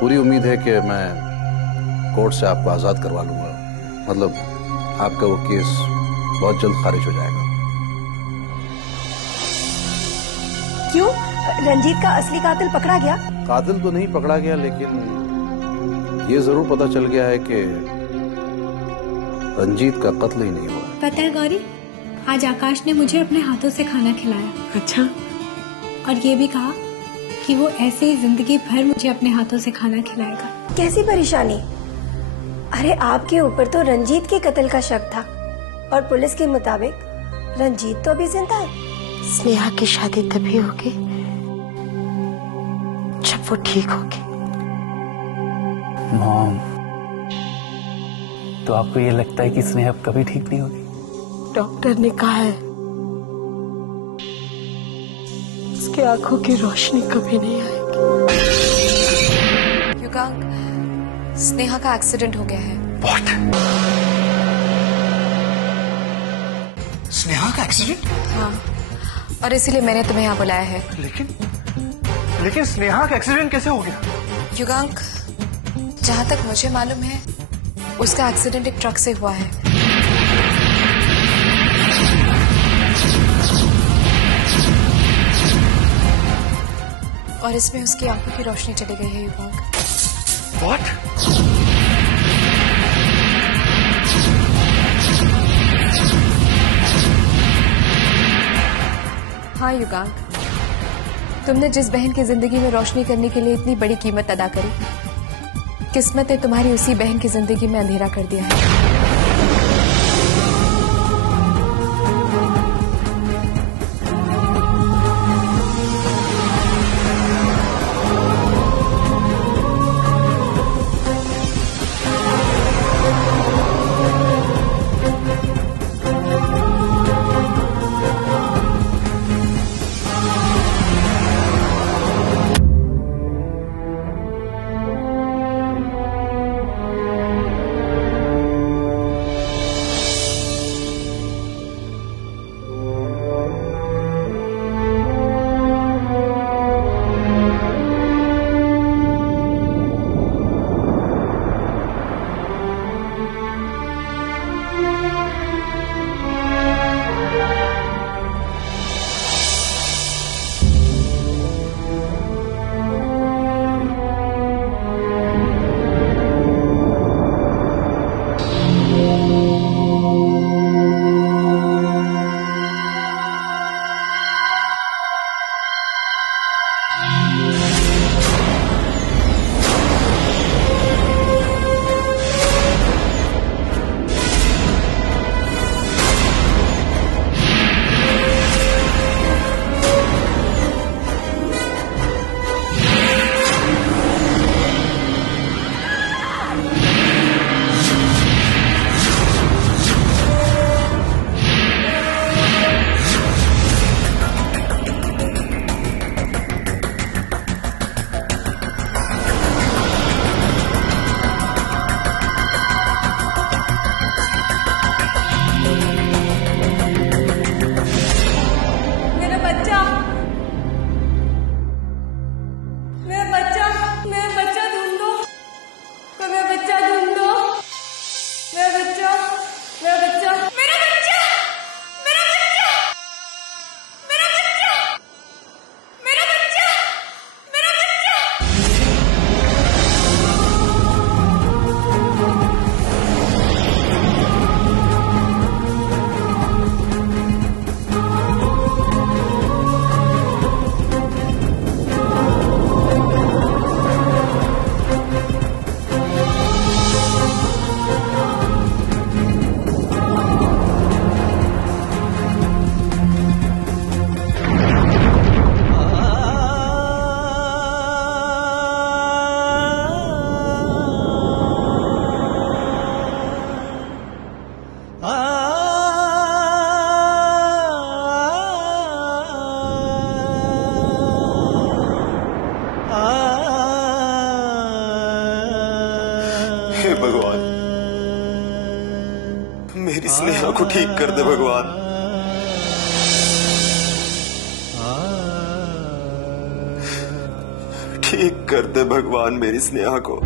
पूरी उम्मीद है कि मैं कोर्ट से आपको आज़ाद करवा लूंगा। मतलब आपका वो केस बहुत जल्द खारिज हो जाएगा। क्यों? रंजीत का असली कातिल पकड़ा गया? कातिल तो नहीं पकड़ा गया, लेकिन ये जरूर पता चल गया है कि रंजीत का कत्ल ही नहीं हुआ। पता है गौरी, आज आकाश ने मुझे अपने हाथों से खाना खिलाया। अच्छा। और ये भी कहा कि वो ऐसे ही जिंदगी भर मुझे अपने हाथों से खाना खिलाएगा। कैसी परेशानी? अरे आपके ऊपर तो रंजीत के कत्ल का शक था और पुलिस के मुताबिक रंजीत तो अभी जिंदा है। स्नेहा की शादी तभी होगी जब वो ठीक होगी। मॉम, तो आपको ये लगता है कि स्नेहा कभी ठीक नहीं होगी? डॉक्टर ने कहा है उसकी आंखों की रोशनी कभी नहीं आएगी। युगांक, स्नेहा का एक्सीडेंट हो गया है। What? स्नेहा का एक्सीडेंट? हाँ, और इसीलिए मैंने तुम्हें यहाँ बुलाया है। लेकिन स्नेहा का एक्सीडेंट कैसे हो गया? युगांक, जहाँ तक मुझे मालूम है उसका एक्सीडेंट एक ट्रक से हुआ है। और इसमें उसकी आंखों की रोशनी चली गई है युगांक। What? हाँ युगांक, तुमने जिस बहन की जिंदगी में रोशनी करने के लिए इतनी बड़ी कीमत अदा करी, किस्मत ने तुम्हारी उसी बहन की जिंदगी में अंधेरा कर दिया है। हे भगवान, मेरी स्नेहा को ठीक कर दे भगवान। ठीक कर दे भगवान मेरी स्नेहा को।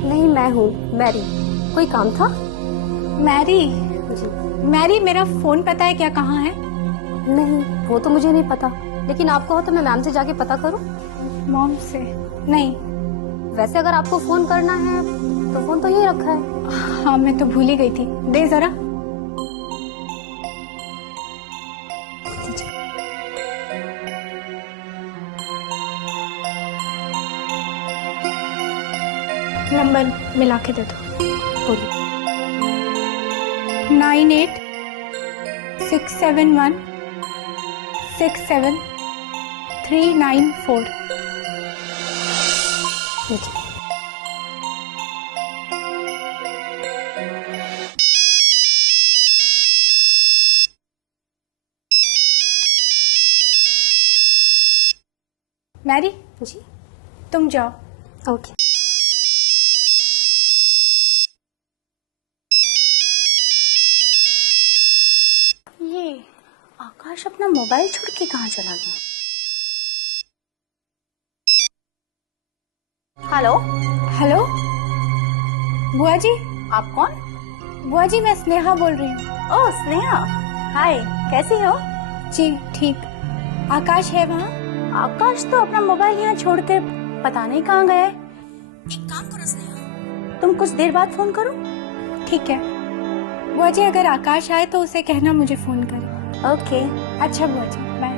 नहीं, मैं हूँ मैरी। कोई काम था? मैरी मैरी, मेरा फोन पता है क्या कहाँ है? नहीं, वो तो मुझे नहीं पता, लेकिन आपको हो तो मैं मैम से जाके पता करूँ। मॉम से? नहीं। वैसे अगर आपको फोन करना है तो फोन तो यही रखा है। हाँ, मैं तो भूल ही गई थी। दे जरा। नंबर मिला के दे दो। 9867167394। मैरी जी, तुम जाओ। ओके। ये आकाश अपना मोबाइल छोड़ के कहाँ चला गया? हेलो हेलो बुआ जी। आप कौन? बुआ जी, मैं स्नेहा बोल रही हूँ। ओह स्नेहा, हाय, कैसी हो? जी ठीक। आकाश है वहाँ? आकाश तो अपना मोबाइल यहाँ छोड़ कर पता नहीं कहाँ गया है। एक काम करो स्नेहा, तुम कुछ देर बाद फोन करो। ठीक है बुआ जी, अगर आकाश आए तो उसे कहना मुझे फोन करे। ओके। अच्छा बुआ जी, बाय।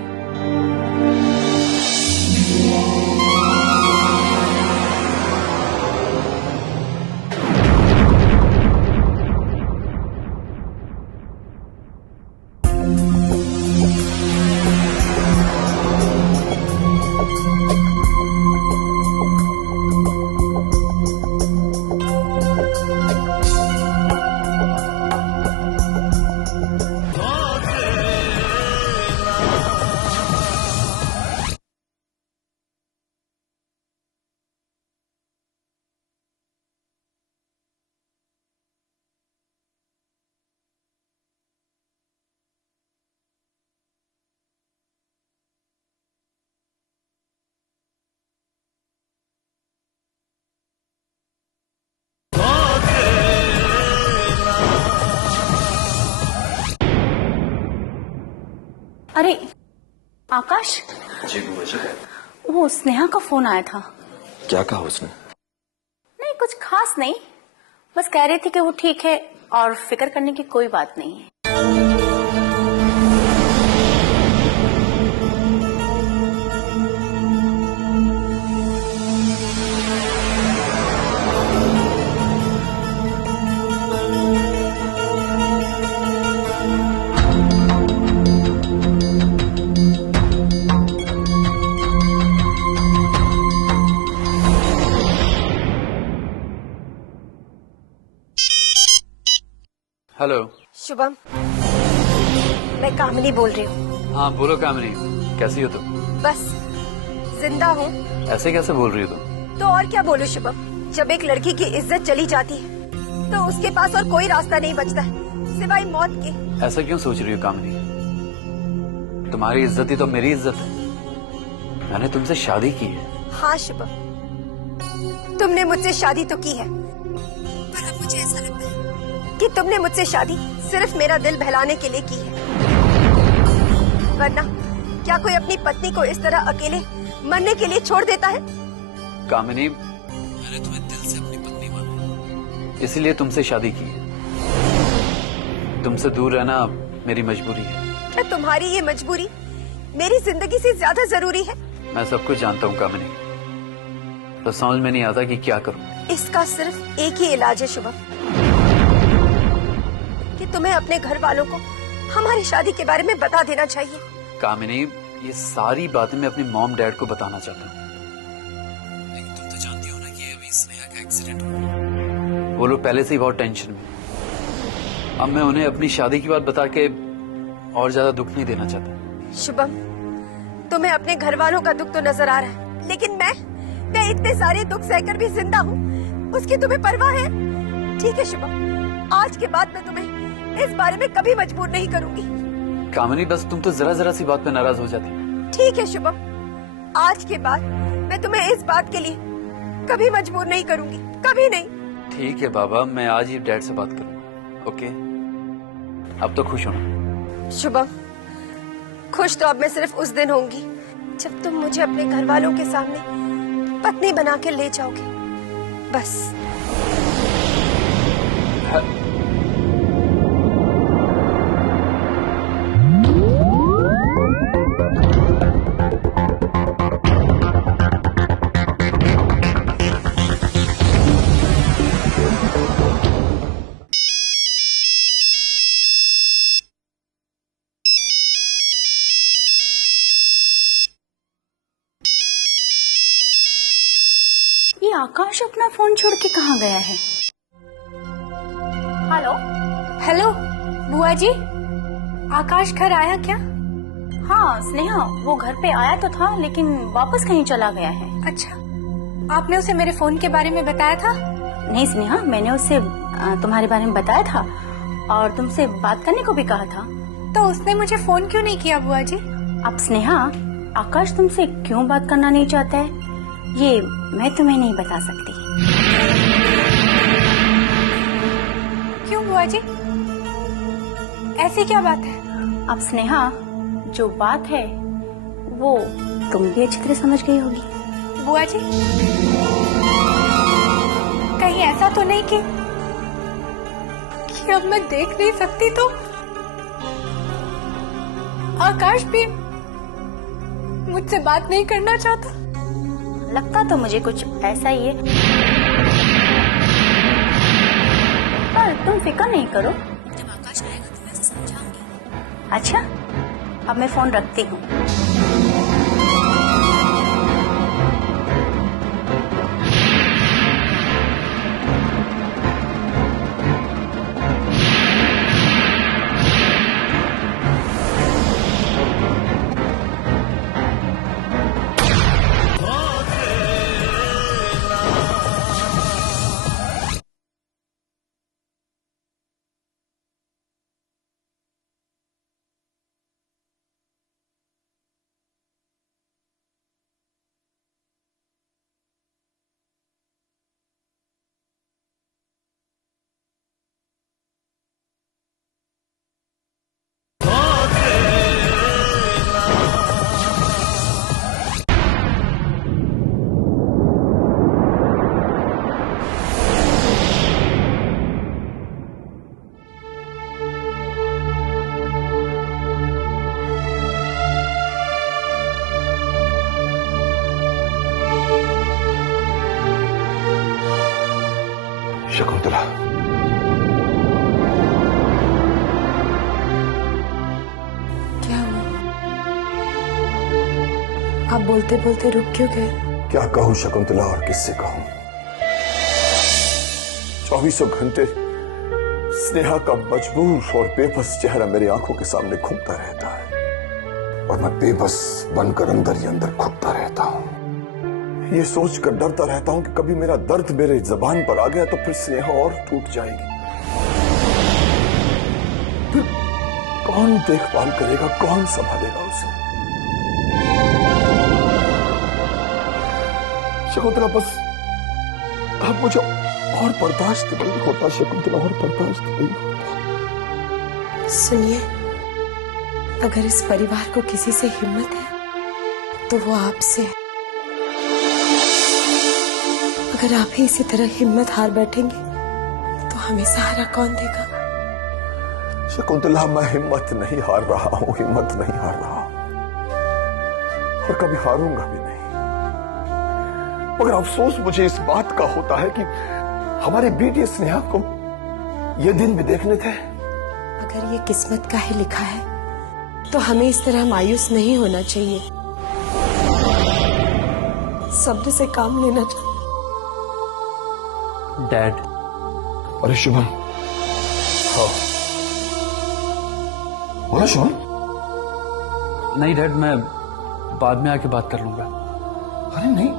अरे आकाश। जी बुआ जी। वो स्नेहा का फोन आया था। क्या कहा उसने? नहीं, कुछ खास नहीं, बस कह रही थी कि वो ठीक है और फिक्र करने की कोई बात नहीं है। हेलो। शुभम, मैं कामिनी बोल रही हूँ। हाँ बोलो कामिनी, कैसी हो तुम? बस जिंदा हूँ। ऐसे कैसे बोल रही हो तुम? तो और क्या बोलूं शुभम, जब एक लड़की की इज्जत चली जाती है तो उसके पास और कोई रास्ता नहीं बचता है। सिवाय मौत के। ऐसा क्यों सोच रही हो कामिनी? तुम्हारी इज्जत ही तो मेरी इज्जत है। मैंने तुमसे शादी की है। हाँ शुभम, तुमने मुझसे शादी तो की है, पर अब मुझे ऐसा लगता है कि तुमने मुझसे शादी सिर्फ मेरा दिल बहलाने के लिए की है। वरना क्या कोई अपनी पत्नी को इस तरह अकेले मरने के लिए छोड़ देता है? कामिनी, मैंने तुम्हें दिल से अपनी पत्नी माना है, इसीलिए तुमसे शादी की है। तुमसे दूर रहना मेरी मजबूरी है। क्या तुम्हारी ये मजबूरी मेरी जिंदगी से ज्यादा जरूरी है? मैं सब कुछ जानता हूँ कामिनी, तो समझ में नहीं आता कि क्या करूँ। इसका सिर्फ एक ही इलाज है शुभम, कि तुम्हें अपने घर वालों को हमारी शादी के बारे में बता देना चाहिए। कामिनी, ये सारी बातें मैं अपनी मॉम डैड को बताना चाहता हूँ, लेकिन तुम तो जानती हो ना कि अभी स्नेहा का एक्सीडेंट हुआ। वो लोग पहले से ही बहुत टेंशन में। अब मैं उन्हें अपनी शादी की बात बता के और ज्यादा दुख नहीं देना चाहता। शुभम, तुम्हें अपने घर वालों का दुख तो नजर आ रहा है, लेकिन मैं इतने सारे दुख सहकर भी जिंदा हूँ, उसकी तुम्हें परवाह है? ठीक है शुभम, आज के बाद मैं तुम्हें इस बारे में कभी मजबूर नहीं करूंगी। कामिनी, बस तुम तो जरा जरा सी बात पे नाराज हो जाती। ठीक है शुभम, आज के बाद मैं तुम्हें इस बात के लिए कभी मजबूर नहीं करूंगी, कभी नहीं। ठीक है बाबा, मैं आज ही डैड से बात करूंगा। ओके, अब तो खुश होना। शुभम, खुश तो अब मैं सिर्फ उस दिन होंगी जब तुम मुझे अपने घर वालों के सामने पत्नी बना के ले जाओगे, बस। ये आकाश अपना फोन छोड़ के कहाँ गया है? हेलो। हेलो बुआ जी, आकाश घर आया क्या? हाँ स्नेहा, वो घर पे आया तो था लेकिन वापस कहीं चला गया है। अच्छा, आपने उसे मेरे फोन के बारे में बताया था? नहीं स्नेहा, मैंने उससे तुम्हारे बारे में बताया था और तुमसे बात करने को भी कहा था। तो उसने मुझे फोन क्यों नहीं किया बुआ जी? अब स्नेहा, आकाश तुमसे क्यों बात करना नहीं चाहता है ये मैं तुम्हें नहीं बता सकती। क्यों बुआ जी, ऐसी क्या बात है? अब स्नेहा, जो बात है वो तुम भी अच्छी तरह समझ गई होगी। बुआ जी, कहीं ऐसा तो नहीं कि अब मैं देख नहीं सकती तो आकाश भी मुझसे बात नहीं करना चाहता? लगता तो मुझे कुछ ऐसा ही है, पर तुम फिक्र नहीं करो, जब आकाश आएगा तो मैं उसे समझाऊंगी। अच्छा, अब मैं फोन रखती हूँ। शकुंतला, क्या हुआ? आप बोलते बोलते रुक क्यों गए? क्या कहूं शकुंतला, और किससे कहूं? 24 घंटे स्नेहा का मजबूर और बेबस चेहरा मेरी आंखों के सामने घूमता रहता है और मैं बेबस बनकर अंदर ही अंदर घुटता रहता हूं। ये सोचकर डरता रहता हूं कि कभी मेरा दर्द मेरे जबान पर आ गया तो फिर स्नेहा और टूट जाएगी। कौन देखभाल करेगा, कौन संभालेगा उसे? शकुंतला बस अब मुझे और बर्दाश्त नहीं होता शकुंतला, और बर्दाश्त नहीं होता। सुनिए, अगर इस परिवार को किसी से हिम्मत है तो वो आपसे है। अगर आप ही इसी तरह हिम्मत हार बैठेंगे तो हमें सहारा कौन देगा? शकुंतला मैं हिम्मत नहीं हार रहा हूं, हिम्मत नहीं हार रहा और कभी हारूंगा भी नहीं। मगर अफसोस मुझे इस बात का होता है कि हमारी बेटी स्नेहा को ये दिन भी देखने थे। अगर ये किस्मत का ही लिखा है तो हमें इस तरह मायूस नहीं होना चाहिए, सब्र से काम लेना चाहिए। डैड। अरे शुभम, हाँ बोलो शुभम। नहीं डैड, मैं बाद में आके बात कर लूंगा। अरे नहीं,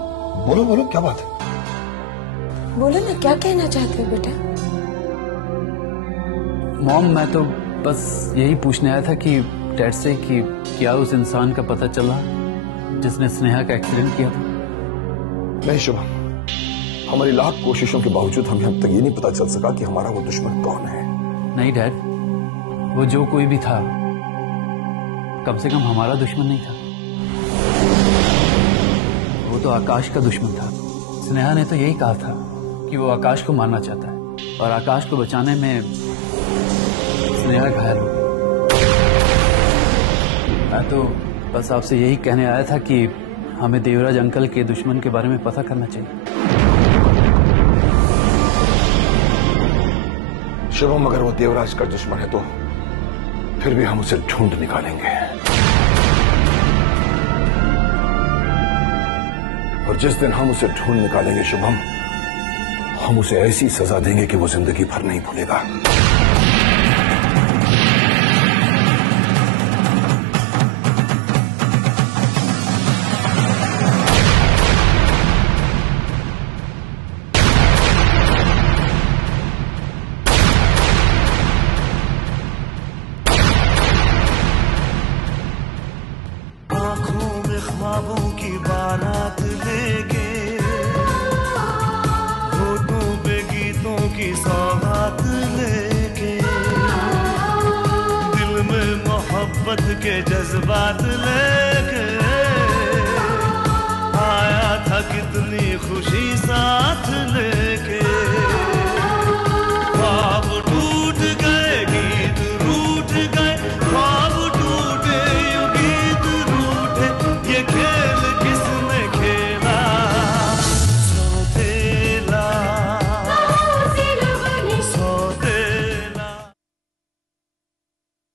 बोलो बोलो, क्या बात है? बोलो ना, क्या कहना चाहते हो बेटा? मॉम, मैं तो बस यही पूछने आया था कि डैड से कि क्या उस इंसान का पता चला जिसने स्नेहा का एक्सीडेंट किया था? नहीं शुभम, हमारी लाख कोशिशों के बावजूद हमें अब तक ये नहीं पता चल सका कि हमारा वो दुश्मन कौन है। नहीं डैड, वो जो कोई भी था कम से कम हमारा दुश्मन नहीं था। वो तो आकाश का दुश्मन था। स्नेहा ने तो यही कहा था कि वो आकाश को मारना चाहता है और आकाश को बचाने में स्नेहा घायल हो गई। मैं तो बस आपसे यही कहने आया था कि हमें देवराज अंकल के दुश्मन के बारे में पता करना चाहिए। शुभम, अगर वो देवराज का दुश्मन है तो फिर भी हम उसे ढूंढ निकालेंगे, और जिस दिन हम उसे ढूंढ निकालेंगे शुभम, हम उसे ऐसी सजा देंगे कि वो जिंदगी भर नहीं भूलेगा। ख्वाबों की बारात लेके, होठों पे गीतों की सौगात लेके, दिल में मोहब्बत के जज्बात लेके आया था कितनी खुश